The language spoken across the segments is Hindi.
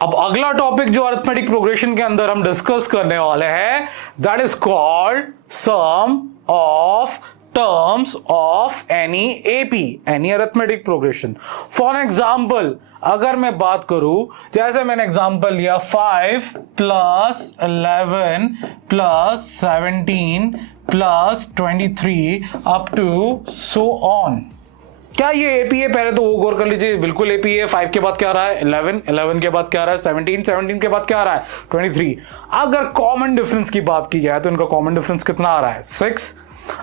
अब अगला टॉपिक जो अरिथमेटिक प्रोग्रेशन के अंदर हम डिस्कस करने वाले हैं, that is called sum of terms of any AP, any arithmetic progression. For example अगर मैं बात करूं, जैसे मैंने एग्जाम्पल लिया 5 plus 11 plus 17 plus 23 up to so on. क्या ये एपी है? पहले तो वो गौर कर लीजिए, बिल्कुल एपी है। 5 के बाद क्या आ रहा है 11, 11 के बाद क्या आ रहा है 17, 17 के बाद क्या आ रहा है 23। अगर कॉमन डिफरेंस की बात की जाए तो इनका कॉमन डिफरेंस कितना आ रहा है 6।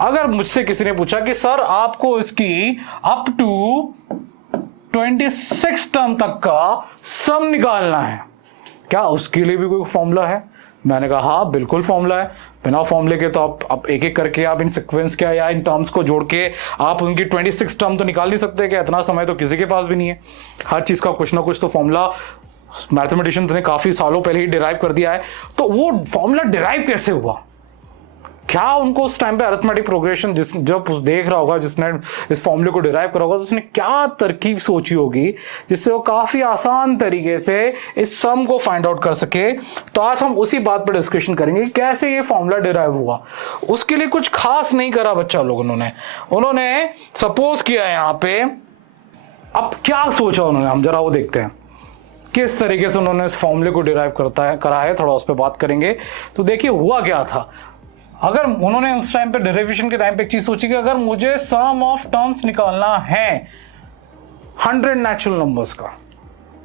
अगर मुझसे किसी ने पूछा कि सर आपको इसकी अप टू 26 टर्म तक का सम निकालना है, क्या उसके लिए भी कोई फॉर्मूला है? मैंने कहा हाँ बिल्कुल फॉर्मूला है। बिना फॉर्मूले के तो आप एक एक करके आप इन सीक्वेंस क्या या इन टर्म्स को जोड़ के आप उनकी 26 टर्म तो निकाल नहीं सकते क्या? इतना समय तो किसी के पास भी नहीं है। हर चीज का कुछ ना कुछ तो फॉर्मूला मैथमेटिशियंस ने काफी सालों पहले ही डिराइव कर दिया है। तो वो फॉर्मूला डिराइव कैसे हुआ? क्या उनको उस टाइम पे अरिथमेटिक प्रोग्रेशन जब देख रहा होगा, जिसने इस फॉर्मूले को डिराइव करा होगा, तो उसने क्या तरकीब सोची होगी जिससे वो काफी आसान तरीके से इस सम को फाइंड आउट कर सके। तो आज हम उसी बात पर डिस्कशन करेंगे कैसे ये फॉर्मूला डिराइव हुआ। उसके लिए कुछ खास नहीं करा बच्चा लोग, उन्होंने सपोज किया यहाँ पे। अब क्या सोचा उन्होंने, हम जरा वो देखते हैं किस तरीके से उन्होंने इस फॉर्मूले को डिराइव करा है, थोड़ा उस पर बात करेंगे। तो देखिए हुआ क्या था। अगर उन्होंने उस टाइम पे डेरिवेशन के टाइम पे एक चीज सोची कि अगर मुझे सम ऑफ टर्म्स निकालना है 100 नेचुरल नंबर्स का,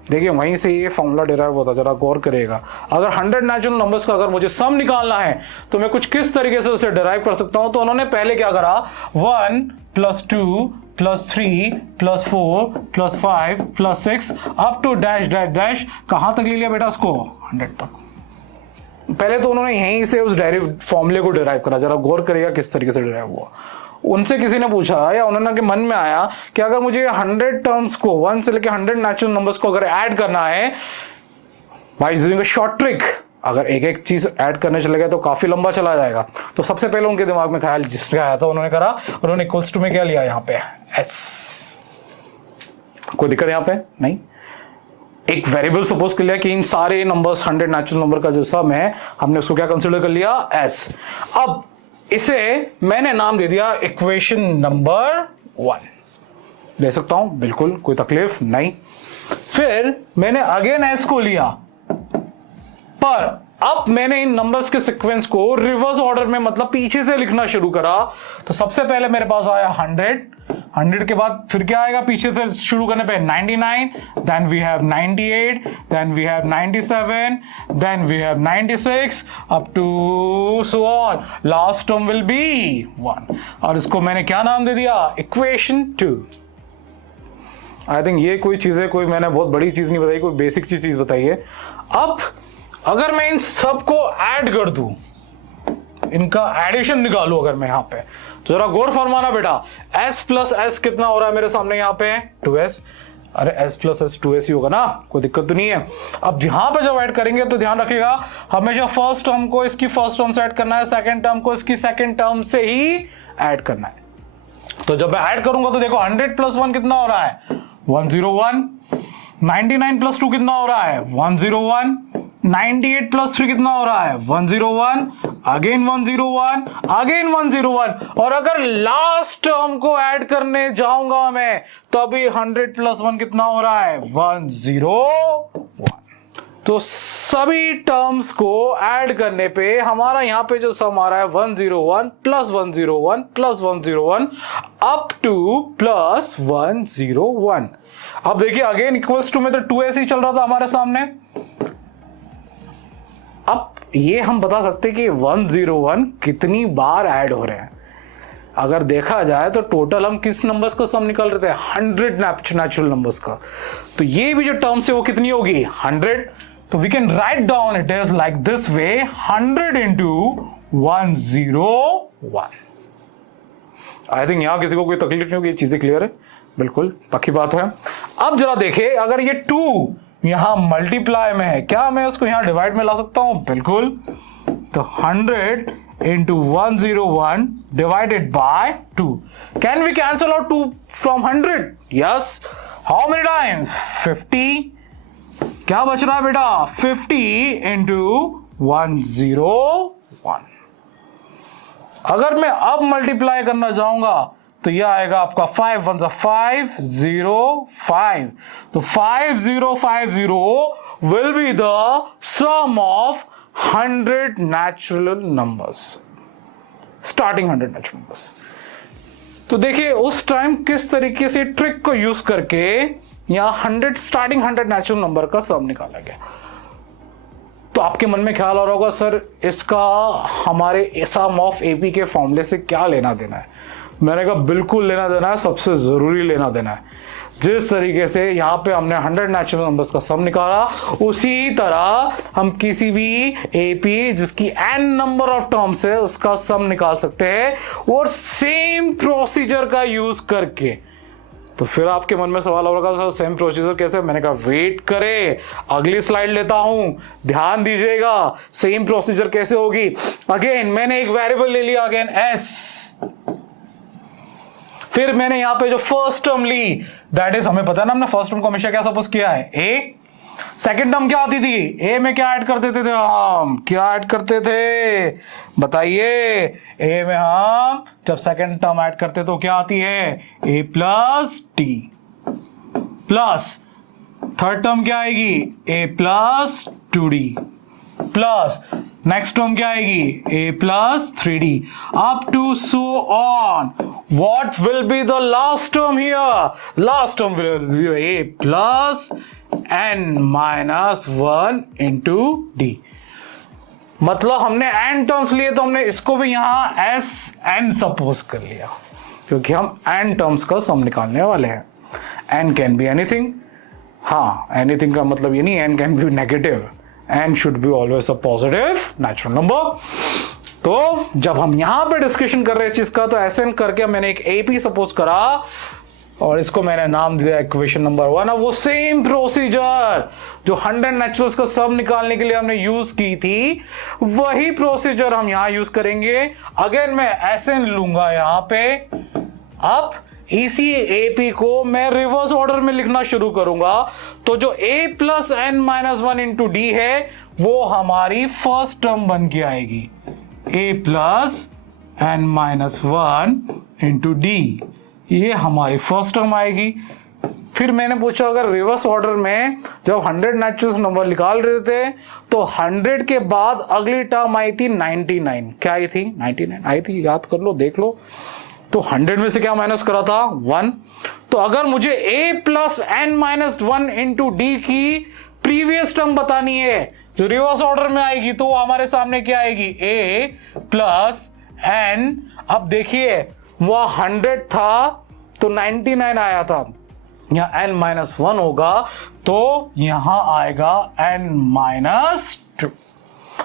देखिए वहीं से ये फॉर्मूला डिराइव होता, जरा गौर करिएगा। अगर 100 नेचुरल नंबर्स का अगर मुझे सम निकालना है तो मैं कुछ किस तरीके से उसे डिराइव कर सकता हूं। तो उन्होंने पहले क्या करा, 1 + 2 + 3 + 4 + 5 + 6 up to dash dash dash, कहां तक ले लिया बेटा इसको 100 तक। पहले तो उन्होंने यहीं से उस फॉर्मूले को डिराइव करा, जरा गौर करिएगा किस तरीके से डिराइव हुआ। उनसे किसी ने पूछा या उन्होंने के मन में आया कि अगर मुझे 100 टर्म्स को 1 से लेकर 100 नेचुरल नंबर्स को अगर ऐड करना है by using a short trick, अगर एक एक चीज ऐड करने चले गए तो काफी लंबा चला जाएगा। तो सबसे पहले उनके दिमाग में ख्याल जिसने आया था उन्होंने करा, उन्होंने इक्वल्स टू में क्या लिया यहाँ पे एस। कोई दिक्कत यहाँ पे नहीं। एक वेरिएबल सपोज कर लिया कि इन सारे नंबर्स 100 नेचुरल नंबर का जो सम है हमने उसको क्या कंसीडर कर लिया एस। अब इसे मैंने नाम दे दिया इक्वेशन नंबर 1। दे सकता हूं बिल्कुल, कोई तकलीफ नहीं। फिर मैंने अगेन एस को लिया, पर अब मैंने इन नंबर्स के सीक्वेंस को रिवर्स ऑर्डर में मतलब पीछे से लिखना शुरू करा। तो सबसे पहले मेरे पास आया 100 के बाद फिर क्या आएगा पीछे से शुरू करने पे 99, then we have 98, then we have 97, then we have 96 up to so on. Last term will be 1 और इसको मैंने क्या नाम दे दिया इक्वेशन 2। आई थिंक ये कोई चीज है, कोई मैंने बहुत बड़ी चीज नहीं बताई, कोई बेसिक चीज बताई है। अब अगर मैं इन सब को ऐड कर दूं, इनका एडिशन निकालू अगर मैं यहां पे, तो जरा गौर फरमाना बेटा, s प्लस एस कितना हो रहा है मेरे सामने यहाँ पे 2s। अरे s प्लस एस 2s ही होगा ना, कोई दिक्कत तो नहीं है। अब यहां पे जब ऐड करेंगे तो ध्यान रखिएगा हमेशा फर्स्ट टर्म को इसकी फर्स्ट टर्म से ऐड करना है, सेकंड टर्म को इसकी सेकंड टर्म से ही ऐड करना है। तो जब मैं ऐड करूंगा तो देखो 100 + 1 कितना हो रहा है 101, 99 + 2 कितना हो रहा है 101, 98 + 3 कितना हो रहा है 101, अगेन 101, अगेन 101। और अगर लास्ट टर्म को ऐड करने जाऊंगा मैं तभी 100 + 1 कितना हो रहा है 101। तो सभी टर्म्स को ऐड करने पे हमारा यहाँ पे जो सम आ रहा है 101 + 101 + 101 अप टू +101। अब देखिए अगेन इक्वल्स टू में तो 2s ही चल रहा था हमारे सामने। अब ये हम बता सकते कि 101 कितनी बार ऐड हो रहे हैं। अगर देखा जाए तो टोटल हम किस नंबर्स को सम निकाल रहे थे 100 नेचुरल नंबर्स का। तो ये भी जो टर्म्स है वो कितनी होगी 100। तो we can write down it is like this way 100 × 101। I think यहां किसी को कोई तकलीफ नहीं होगी, ये चीजें क्लियर है, बिल्कुल पक्की बात है। अब जरा देखे अगर ये 2 यहां मल्टीप्लाई में है, क्या मैं उसको यहां डिवाइड में ला सकता हूं? बिल्कुल। तो 100 × 101 divided by 2. Can we cancel out 2 from 100? Yes. How many times? 50. क्या बच रहा है बेटा 50 इंटू 101। अगर मैं अब मल्टीप्लाई करना चाहूंगा तो यह आएगा आपका 5 1 505। तो 5050 will be the sum of 100 natural numbers, starting 100 natural numbers. तो देखिए उस टाइम किस तरीके से ट्रिक को यूज करके यहां 100 स्टार्टिंग 100 नेचुरल नंबर का सम निकाला गया। तो आपके मन में ख्याल आ रहा होगा सर इसका हमारे सम ऑफ एपी के फॉर्मूले से क्या लेना देना है। मैंने कहा बिल्कुल लेना देना है, सबसे जरूरी लेना देना है। जिस तरीके से यहाँ पे हमने 100 नेचुरल नंबर्स का सम निकाला, उसी तरह हम किसी भी एपी जिसकी n नंबर ऑफ टर्म्स है उसका सम निकाल सकते हैं, और सेम प्रोसीजर का यूज करके। तो फिर आपके मन में सवाल होगा सर सेम प्रोसीजर कैसे। मैंने कहा वेट करें, अगली स्लाइड लेता हूं, दैन दीजिएगा सेम प्रोसीजर कैसे होगी। अगेन मैंने एक वेरिएबल ले लिया, अगेन s, फिर मैंने यहां पे जो फर्स्ट टर्म ली, दैट इज, हमें पता है ना हमने फर्स्ट टर्म को हमेशा क्या सपोज किया है a। सेकंड टर्म क्या आती थी, a में क्या ऐड कर देते थे हम, क्या ऐड करते थे बताइए। a में हम जब सेकंड टर्म ऐड करते तो क्या आती है a plus t, plus third term क्या आएगी a plus 2d, plus next term क्या आएगी a plus 3d, up to so on. What will be the last term here, last term will be a plus n minus 1 into d. मतलब हमने n टर्म्स लिए तो हमने इसको भी यहां एस n सपोज कर लिया, क्योंकि हम n टर्म्स का सम निकालने वाले हैं। n कैन बी एनीथिंग, हाँ एनीथिंग का मतलब ये नहीं n can be negative, n should be always a positive natural number. तो जब हम यहां पे डिस्कशन कर रहे हैं चीज का, तो एस n करके मैंने एक एपी सपोज करा और इसको मैंने नाम दिया इक्वेशन नंबर 1। अब वो सेम प्रोसीजर जो 100 नेचुरल्स का सम निकालने के लिए हमने यूज की थी, वही प्रोसीजर हम यहां यूज करेंगे। अगेन मैं एसएन लूंगा यहां पे। अब इसी एपी को मैं रिवर्स ऑर्डर में लिखना शुरू करूंगा। तो जो a plus n minus 1 into d है वो हमारी फर्स्ट टर्म बन के आएगी, a plus n minus 1 into d, ये हमारी फर्स्ट टर्म आएगी। फिर मैंने पूछा अगर रिवर्स ऑर्डर में जब 100 नेचुरल नंबर निकाल रहे थे तो 100 के बाद अगली टर्म आई थी 99, क्या आई थी 99 आई थी, याद कर लो देख लो। तो 100 में से क्या माइनस करा था 1। तो अगर मुझे a plus n minus 1 into d की प्रीवियस टर्म बतानी है जो रिवर्स ऑर्डर में आएगी, तो हमारे सामने क्या आएगी a प्लस एन। अब देखिए वह 100 था तो 99 आया था, यहां n माइनस 1 होगा तो यहां आएगा n माइनस 2।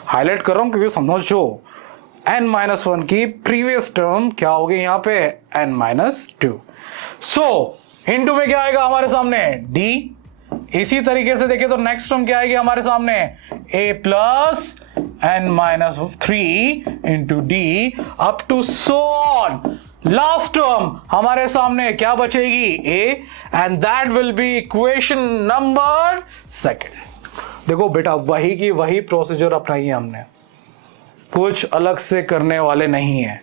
हाईलाइट कर रहा हूं क्योंकि समझो n माइनस 1 की प्रीवियस टर्म क्या होगी यहां पे n माइनस 2। सो इनटू में क्या आएगा हमारे सामने d। इसी तरीके से देखिए तो नेक्स्ट टर्म क्या आएगी हमारे सामने a plus n minus 3 into d up to so on. Last term हमारे सामने क्या बचेगी a, and that will be equation number 2। देखो बेटा वही की वही प्रोसीजर अपनाई है हमने, कुछ अलग से करने वाले नहीं है।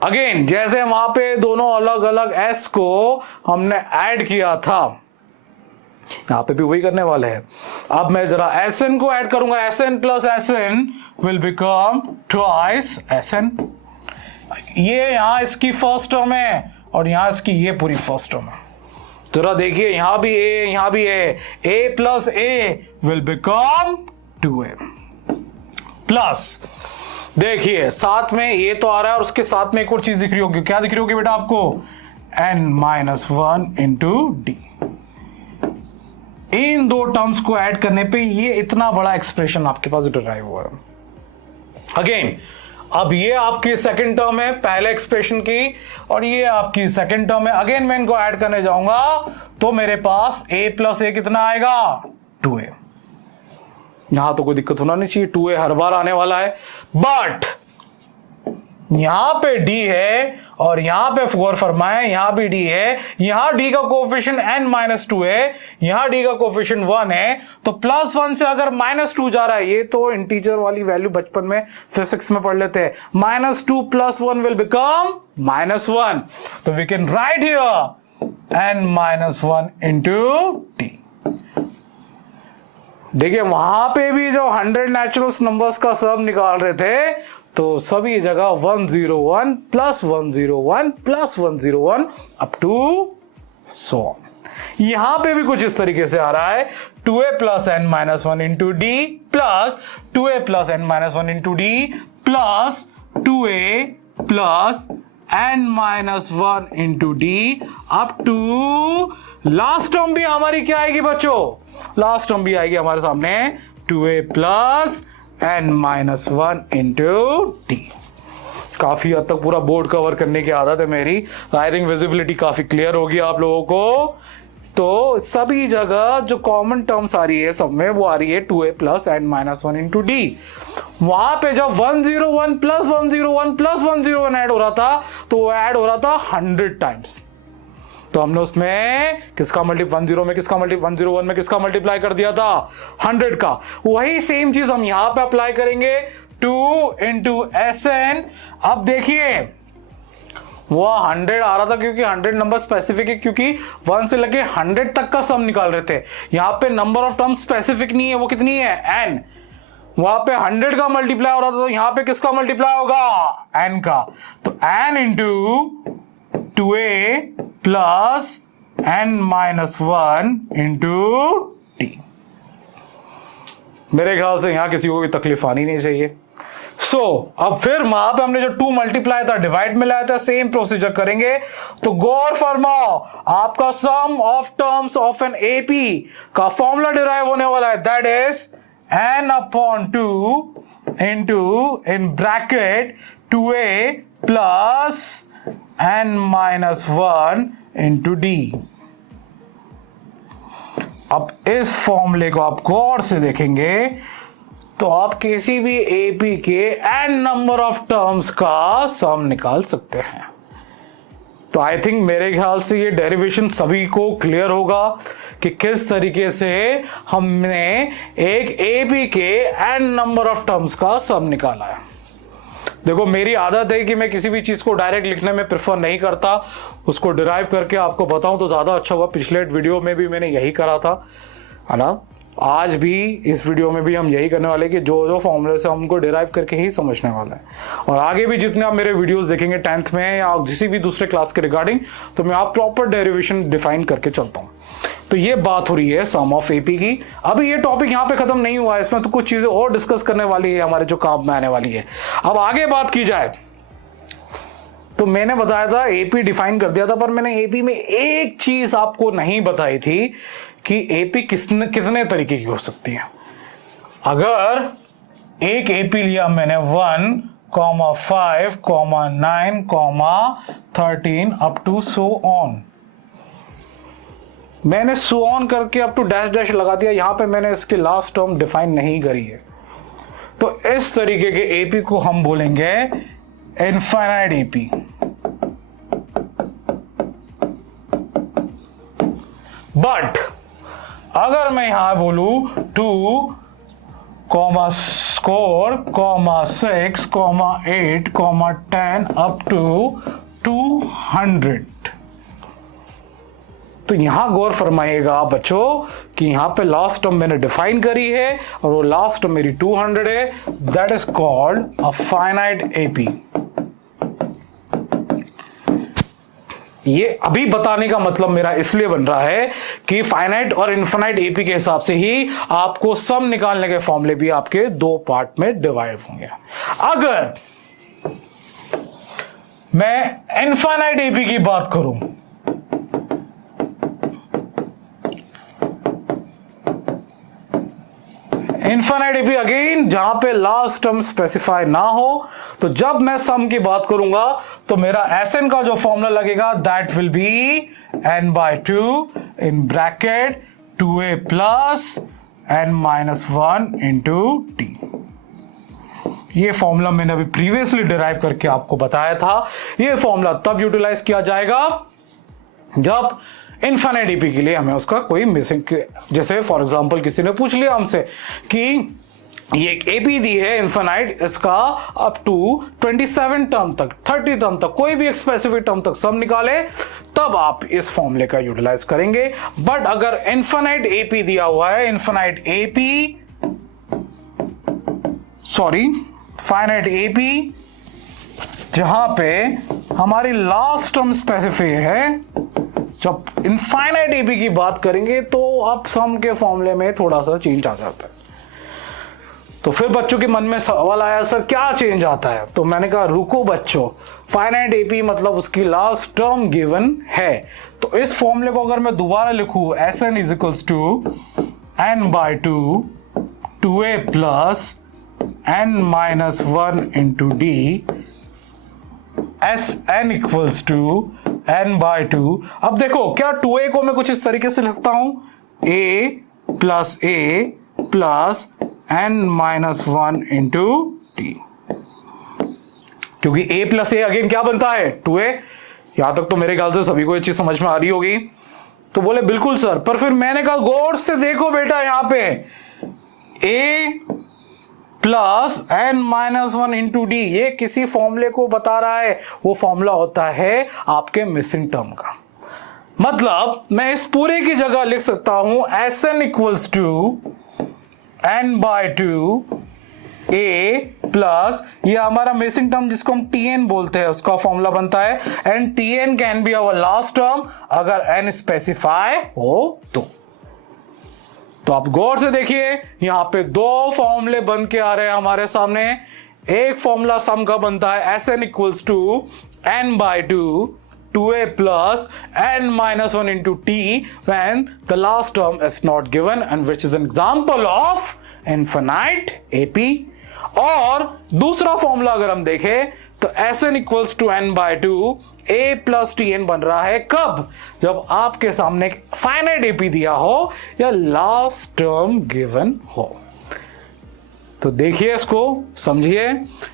अगेन जैसे वहां पे दोनों अलग अलग s को हमने ऐड किया था, यहां पे भी वही करने वाले हैं। अब मैं जरा Sn को ऐड करूंगा, Sn plus Sn will become twice Sn। ये यहां इसकी फर्स्ट टर्म है और यहां इसकी ये पूरी फर्स्ट टर्म है। जरा देखिए यहां भी a यहां भी a plus a will become 2a plus, देखिए साथ में ये तो आ रहा है और उसके साथ में एक और चीज दिख रही होगी, क्या दिख रही होगी बेटा आपको n माइनस 1 इंटू डी। इन दो टर्म्स को ऐड करने पे ये इतना बड़ा एक्सप्रेशन आपके पास डिराइव हुआ है। अगेन अब ये आपकी सेकंड टर्म है पहले एक्सप्रेशन की, और ये आपकी सेकंड टर्म है। अगेन मैं इनको ऐड करने जाऊंगा तो मेरे पास a प्लस a कितना आएगा 2a। यहां तो कोई दिक्कत होना नहीं चाहिए, 2a हर बार आने वाला है। बट यहां पे d है और यहां पे गौर फरमाएं यहां भी d है, यहां d का कोएफिशिएंट n-2 है, यहां d का कोएफिशिएंट 1 है, तो +1 से अगर -2 जा रहा है, ये तो इंटीजर वाली वैल्यू बचपन में फिजिक्स में पढ़ लेते हैं, -2 + 1 विल बिकम -1, तो we can write here n-1 into t। देखिए वहां पे भी जो 100 नेचुरल नंबर्स का सब निकाल रहे थे, तो सभी जगह 101 + 101 + 101 अप टू सो। यहां पे भी कुछ इस तरीके से आ रहा है 2a + n-1 into d plus 2a + n-1 into d plus 2a + n-1 into d up to last term भी हमारी क्या आएगी बच्चों? लास्ट टर्म भी आएगी हमारे सामने 2a + n-1 into t। काफी हद तक पूरा बोर्ड कवर करने की आदत है मेरी। आई थिंक विजिबिलिटी काफी क्लियर होगी आप लोगों को। तो सभी जगह जो कॉमन टर्म्स आ रही है सब में वो आ रही है 2a + n-1 into d। वहां पे जब 101 + 101 + 101 ऐड हो रहा था तो वो ऐड हो रहा था 100 टाइम्स। तो हमने उसमें किसका मल्टीप्लाई 10 में किसका मल्टीप्लाई 101 में किसका मल्टीप्लाई कर दिया था 100 का। वही सेम चीज हम यहां पे अप्लाई करेंगे 2 into Sn। अब देखिए वो 100 आ रहा था क्योंकि 100 नंबर स्पेसिफिक है, क्योंकि 1 से लेके 100 तक का सम निकाल रहे थे। यहां पे नंबर ऑफ टर्म्स स्पेसिफिक नहीं है, वो कितनी है n। वहां पे 100 का मल्टीप्लाई हो रहा था, तो यहां पे किसका मल्टीप्लाई होगा n का। तो n into 2a + n-1 into t। मेरे ख्याल से यहां किसी को कोई तकलीफ आनी नहीं चाहिए। अब फिर वहां पे हमने जो 2 मल्टीप्लाई था डिवाइड में लाया था, सेम प्रोसीजर करेंगे। तो गौर फरमाओ आपका sum of terms of an AP का फॉर्मूला डिराइव होने वाला है, that is n/2 into in bracket 2a + n-1 into d। अब इस फॉर्मूले को आप गौर से देखेंगे तो आप किसी भी एपी के n नंबर ऑफ टर्म्स का सम निकाल सकते हैं। तो आई थिंक मेरे ख्याल से ये डेरिवेशन सभी को क्लियर होगा कि किस तरीके से हमने एक एपी के n नंबर ऑफ टर्म्स का सम निकाला है। देखो मेरी आदत है कि मैं किसी भी चीज को डायरेक्ट लिखने में प्रेफर नहीं करता, उसको डिराइव करके आपको बताऊं तो ज्यादा अच्छा होगा। पिछले वीडियो में भी मैंने यही करा था, है ना। आज भी इस वीडियो में भी हम यही करने वाले कि जो जो फॉर्मूले से हमको डिराइव करके ही समझने वाला है। और आगे भी जितने आप मेरे वीडियोस देखेंगे 10th में या किसी भी दूसरे क्लास के रिगार्डिंग, तो मैं आप प्रॉपर डेरिवेशन डिफाइन करके चलता हूँ। तो ये बात हो रही है सम ऑफ एपी की। अभी ये टॉपिक यहाँ पे खत्म नहीं हुआ है, इसमें तो कुछ चीजें और डिस्कस करने वाली है हमारे जो काम में आने वाली है। अब आगे बात की जाए तो मैंने बताया था एपी डिफाइन कर दिया था, पर मैंने एपी में एक चीज आपको नहीं बताई थी कि एपी कितने तरीके की हो सकती है। अगर एक एपी लिया मैंने 1, 5, 9, 13 अप टू सो ऑन, मैंने सो ऑन करके अप टू डैश डैश लगा दिया, यहां पे मैंने इसके लास्ट टर्म डिफाइन नहीं करी है। तो इस तरीके के एपी को हम बोलेंगे इनफाइनाइट एपी। बट अगर मैं यहां बोलू 2, 4, 6, 8, 10 अप टू 200, तो यहां गौर फरमाइएगा बच्चों कि यहां पे लास्ट टर्म मैंने डिफाइन करी है और वो लास्ट टर्म मेरी 200 है। That is called a finite AP. ये अभी बताने का मतलब मेरा इसलिए बन रहा है कि फाइनाइट और इनफाइनाइट एपी के हिसाब से ही आपको सम निकालने के फॉर्मूले भी आपके 2 पार्ट में डिवाइड होंगे। अगर मैं इनफाइनाइट एपी की बात करूं, इनफाइनाइट एपी अगेन जहां पे लास्ट टर्म स्पेसिफाई ना हो, तो जब मैं सम की बात करूंगा तो मेरा Sn का जो फॉर्मूला लगेगा that will B n/2 in bracket 2a + n-1 into t। ये फॉर्मूला मैंने अभी प्रीवियसली डिराइव करके आपको बताया था। ये फॉर्मूला तब यूटिलाइज किया जाएगा जब इनफाइनाइट एपी के लिए हमें उसका कोई मिसिंग, जैसे फॉर एग्जांपल किसी ने पूछ लिया हमसे कि ये एक एपी दी है इनफाइनाइट, इसका अप टू 27 टर्म तक, 30 टर्म तक, कोई भी एक स्पेसिफिक टर्म तक सम निकाले, तब आप इस फॉर्मूले का यूटिलाइज करेंगे। बट अगर इनफाइनाइट एपी दिया हुआ है, infinite AP, sorry finite AP, जहां पे हमारी लास्ट टर्म स्पेसिफाई है, जब इनफाइनाइट एपी की बात करेंगे तो अब सम के फॉर्मूले में थोड़ा सा चेंज आ जाता है। तो फिर बच्चों के मन में सवाल आया, सर क्या चेंज आता है? तो मैंने कहा रुको बच्चों, फाइनाइट एपी मतलब उसकी लास्ट टर्म गिवन है। तो इस फॉर्मूले को अगर मैं दोबारा लिखूं, Sn is equals to n/2 2a plus n-1 into d, Sn equals to n/2। अब देखो क्या 2a को मैं कुछ इस तरीके से लिखता हूं, a plus n-1 into T, क्योंकि a प्लस a अगेन क्या बनता है 2a। यहां तक तो मेरे ख्याल से सभी को ये चीज समझ में आ रही होगी। तो बोले बिल्कुल सर, पर फिर मैंने कहा गौर से देखो बेटा, यहां पे a plus n-1 into d, ये किसी फॉर्मूले को बता रहा है, वो फॉर्मूला होता है आपके मिसिंग टर्म का। मतलब मैं इस पूरे की जगह लिख सकता हूं Sn equals to n/2 a plus ये हमारा मिसिंग टर्म जिसको हम tn बोलते हैं, उसका फॉर्मूला बनता है and tn can be our last term अगर n स्पेसिफाई हो तो आप गौर से देखिए, यहां पे दो फॉर्मूले बन के आ रहे हैं हमारे सामने। एक फॉर्मूला सम का बनता है Sn equals to n/2 2a plus n-1 into t when the last term is not given, and which is an example of infinite AP। और दूसरा फॉर्मूला अगर हम देखें तो Sn equals to n/2 a plus tn बन रहा है कब? जब आपके सामने फाइनाइट एपी दिया हो या लास्ट टर्म गिवन हो। तो देखिए, इसको समझिए,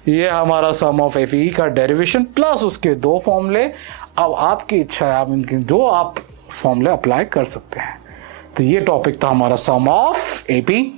ये हमारा सम ऑफ एपी का डेरिवेशन प्लस उसके दो फॉर्मूले। अब आपकी इच्छा है, आप इनके जो आप फॉर्मूले अप्लाई कर सकते हैं। तो ये टॉपिक था हमारा सम ऑफ एपी।